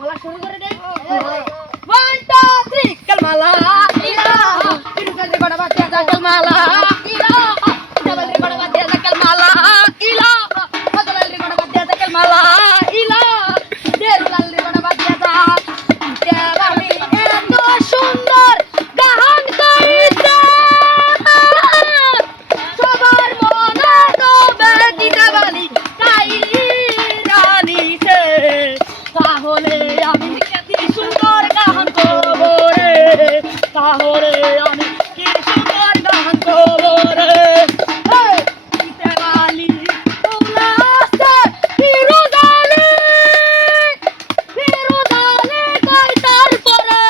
বলা শুরু করে দেই 1 2 3 কালমালা ইলাহা তিরুকাজে বড় বাচ্চা কালমালা ইলাহা ডাবল রে বড় বাচ্চা কালমালা ইলাহা বদলাল রে বড় বাচ্চা কালমালা ইলাহা দেরুলাল রে বড় বাচ্চা দেওয়ালি এত সুন্দর গান গাইছে সবার মনে তবে দিদাবালি তাই রানিছে তাহলে আমি কি সুন্দর গান করব রে তাহলে আমি কি সুন্দর গান করব রে দিদাবালি উল্লাসে ফিরোজালি কই তারপরে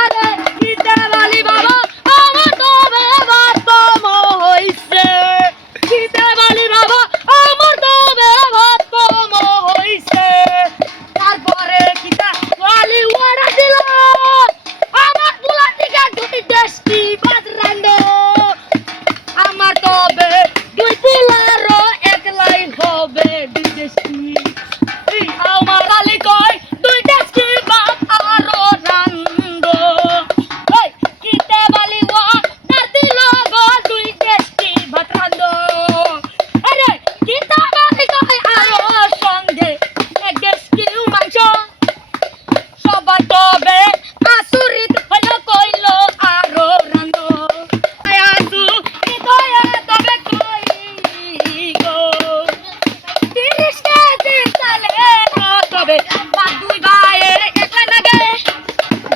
আরে দিদাবালি বাবা আমার তবে বাতম হইছে দিদাবালি বাবা আমার তবে বাতম হইছে তারপরে কিতা ওয়ালি ওয়াড়া দিল আমার বুলা থেকে দুটি দেশটি বাজরান্ড আমার তবে দুই বুলারও এক লাইন হবে দুই দেশটি আমার আলি কই দুই দেশটি বাপ আরো রান্ড ওই কিতে বালি ওয়া দাদি লগো দুই দেশটি ভাত রান্ড আরে কিতা বালি কই আরো সঙ্গে এক দেশটি মাংস সবাই তবে আসুরিত হইল কইল আরো রান্ড আসু হৃদয়ে তবে কই গো 30 কেজি চালে তবে দুই ভাইয়ে একলা লাগে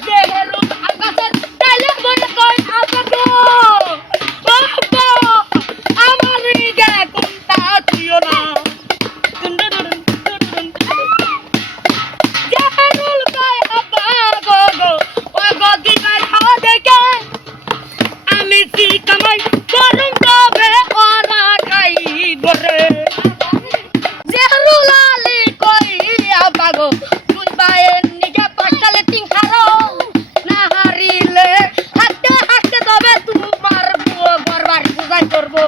যেহেরু আকাশের তাইলে বলে কই আব্বা আব্বা আমার রিগে কোনটা তুইও না যেহেরুল কই আব্বা গো গো ও গো কি ভাই খাওয়া দেখে আমি কি কামাই করুম তবে ওরা খাইব রে জেহরুলালি কই আব্বা গো তুই বাইয়ের নিগে পাশালে তিন খারো না হারিলে হাতে হাতে তবে তোমার ঘরবাড়ি বুঝাই করবো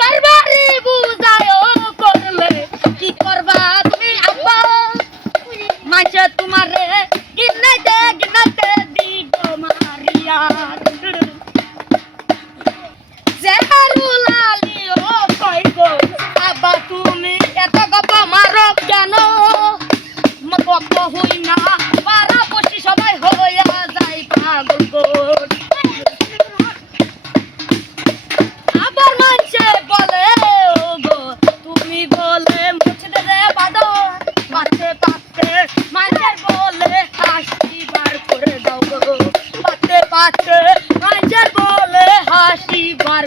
ঘরবাড়ি বুঝাইও করলে কি করবা তুমি আব্বা মাঝে তোমারে গিনাইতে দিব মারিয়া জেহরুলালি ও কই গো আব্বা তুমি এত গপ মারো কেন গপ হই না পাড়া পড়শি সবাই হইয়া যায় পাগল গো আবার মানছে বলে ও গো তুমি বলে মুছতে দে বাদর পাতে পাতে মানছে বলে হাসি বার করে দাও গো পাতে পাতে মানছে বলে হাসি বার